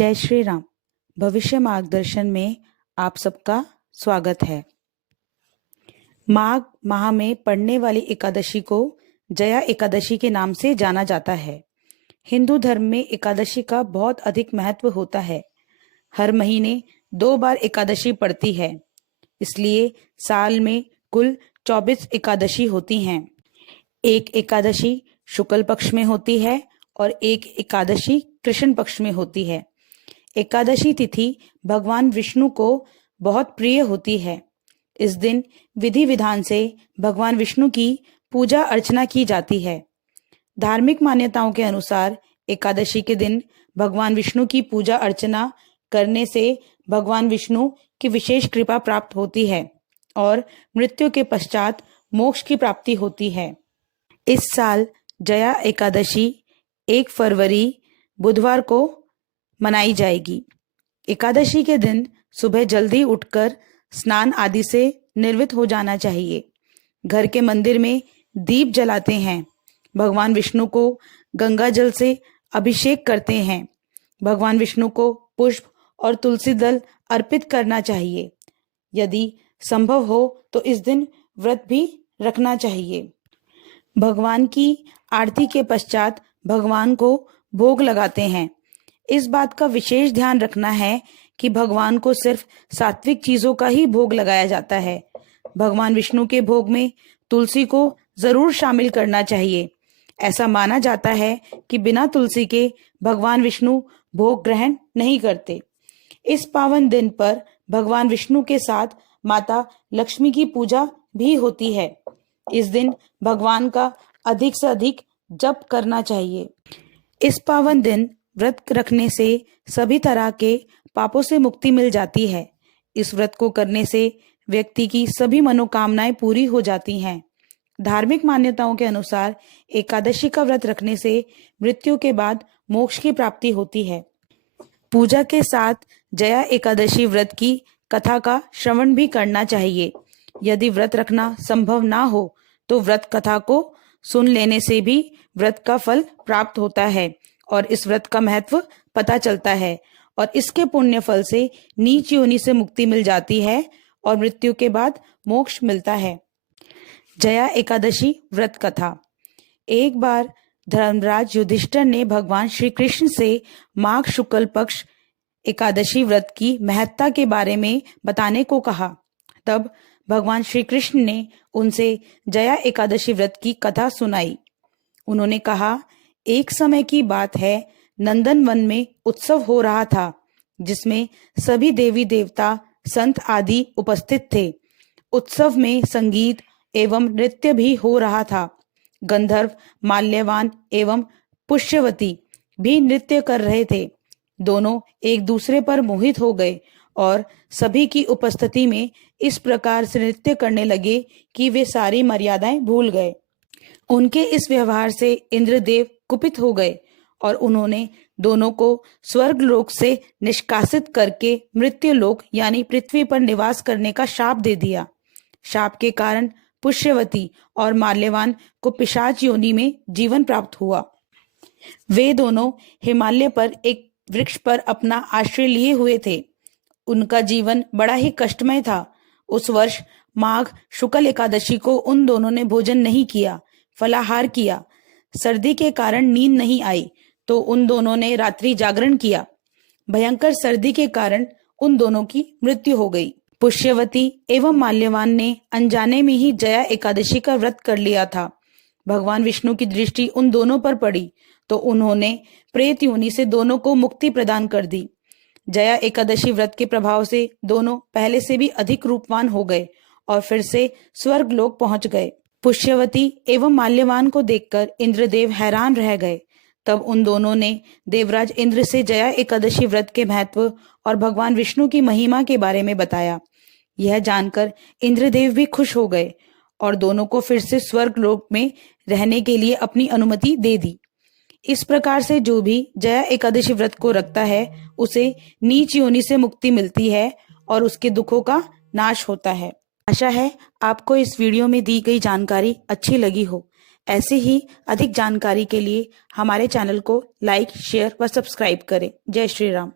जय श्री राम। भविष्य मार्गदर्शन में आप सबका स्वागत है। माघ माह में पड़ने वाली एकादशी को जया एकादशी के नाम से जाना जाता है। हिंदू धर्म में एकादशी का बहुत अधिक महत्व होता है। हर महीने 2 बार एकादशी पड़ती है, इसलिए साल में कुल 24 एकादशी होती हैं। एक एकादशी शुक्ल पक्ष में होती है और एक एकादशी कृष्ण पक्ष में होती है। एकादशी तिथि भगवान विष्णु को बहुत प्रिय होती है। इस दिन विधि विधान से भगवान विष्णु की पूजा अर्चना की जाती है। धार्मिक मान्यताओं के अनुसार एकादशी के दिन भगवान विष्णु की पूजा अर्चना करने से भगवान विष्णु की विशेष कृपा प्राप्त होती है और मृत्यु के पश्चात मोक्ष की प्राप्ति होती है। इस साल जया एकादशी 1 फरवरी बुधवार को मनाई जाएगी। एकादशी के दिन सुबह जल्दी उठकर स्नान आदि से निर्वृत्त हो जाना चाहिए। घर के मंदिर में दीप जलाते हैं। भगवान विष्णु को गंगा जल से अभिषेक करते हैं। भगवान विष्णु को पुष्प और तुलसी दल अर्पित करना चाहिए। यदि संभव हो तो इस दिन व्रत भी रखना चाहिए। भगवान की आरती के पश्चात भगवान को भोग लगाते हैं। इस बात का विशेष ध्यान रखना है कि भगवान को सिर्फ सात्विक चीजों का ही भोग लगाया जाता है। भगवान विष्णु के भोग में तुलसी को जरूर शामिल करना चाहिए। ऐसा माना जाता है कि बिना तुलसी के भगवान विष्णु भोग ग्रहण नहीं करते। इस पावन दिन पर भगवान विष्णु के साथ माता लक्ष्मी की पूजा भी होती है। इस दिन भगवान का अधिक से अधिक जप करना चाहिए। इस पावन दिन व्रत रखने से सभी तरह के पापों से मुक्ति मिल जाती है। इस व्रत को करने से व्यक्ति की सभी मनोकामनाएं पूरी हो जाती हैं। धार्मिक मान्यताओं के अनुसार एकादशी का व्रत रखने से मृत्यु के बाद मोक्ष की प्राप्ति होती है। पूजा के साथ जया एकादशी व्रत की कथा का श्रवण भी करना चाहिए। यदि व्रत रखना संभव ना हो तो व्रत कथा को सुन लेने से भी व्रत का फल प्राप्त होता है और इस व्रत का महत्व पता चलता है और इसके पुण्य फल से नीच योनि से मुक्ति मिल जाती है और मृत्यु के बाद मोक्ष मिलता है। जया एकादशी व्रत कथा। एक बार धर्मराज युधिष्ठिर ने भगवान श्री कृष्ण से माघ शुक्ल पक्ष एकादशी व्रत की महत्ता के बारे में बताने को कहा। तब भगवान श्री कृष्ण ने उनसे जया एकादशी व्रत की कथा सुनाई। उन्होंने कहा, एक समय की बात है, नंदन वन में उत्सव हो रहा था जिसमें सभी देवी देवता संत आदि उपस्थित थे। उत्सव में संगीत एवं नृत्य भी हो रहा था। गंधर्व, माल्यवान एवं पुष्यवती भी नृत्य कर रहे थे। दोनों एक दूसरे पर मोहित हो गए और सभी की उपस्थिति में इस प्रकार से नृत्य करने लगे कि वे सारी मर्यादाएं भूल गए। उनके इस व्यवहार से इंद्रदेव कुपित हो गए और उन्होंने दोनों को स्वर्ग लोक से निष्कासित करके मृत्यु लोक यानी पृथ्वी पर निवास करने का शाप दे दिया। शाप के कारण पुष्यवती और माल्यवान को पिशाच योनि में जीवन प्राप्त हुआ। वे दोनों हिमालय पर एक वृक्ष पर अपना आश्रय लिए हुए थे। उनका जीवन बड़ा ही कष्टमय था। उस वर्ष माघ शुक्ल एकादशी को उन दोनों ने भोजन नहीं किया, फलाहार किया। सर्दी के कारण नींद नहीं आई तो उन दोनों ने रात्रि जागरण किया। भयंकर सर्दी के कारण उन दोनों की मृत्यु हो गई। पुष्यवती एवं माल्यवान ने अनजाने में ही जया एकादशी का व्रत कर लिया था। भगवान विष्णु की दृष्टि उन दोनों पर पड़ी तो उन्होंने प्रेत योनि से दोनों को मुक्ति प्रदान कर दी। जया एकादशी व्रत के प्रभाव से दोनों पहले से भी अधिक रूपवान हो गए और फिर से स्वर्ग लोक पहुंच गए। पुष्यवती एवं माल्यवान को देखकर इंद्रदेव हैरान रह गए। तब उन दोनों ने देवराज इंद्र से जया एकादशी व्रत के महत्व और भगवान विष्णु की महिमा के बारे में बताया। यह जानकर इंद्रदेव भी खुश हो गए और दोनों को फिर से स्वर्ग लोक में रहने के लिए अपनी अनुमति दे दी। इस प्रकार से जो भी जया एकादशी व्रत को रखता है उसे नीच योनि से मुक्ति मिलती है और उसके दुखों का नाश होता है। आशा है आपको इस वीडियो में दी गई जानकारी अच्छी लगी हो। ऐसे ही अधिक जानकारी के लिए हमारे चैनल को लाइक, शेयर व सब्सक्राइब करें। जय श्री राम।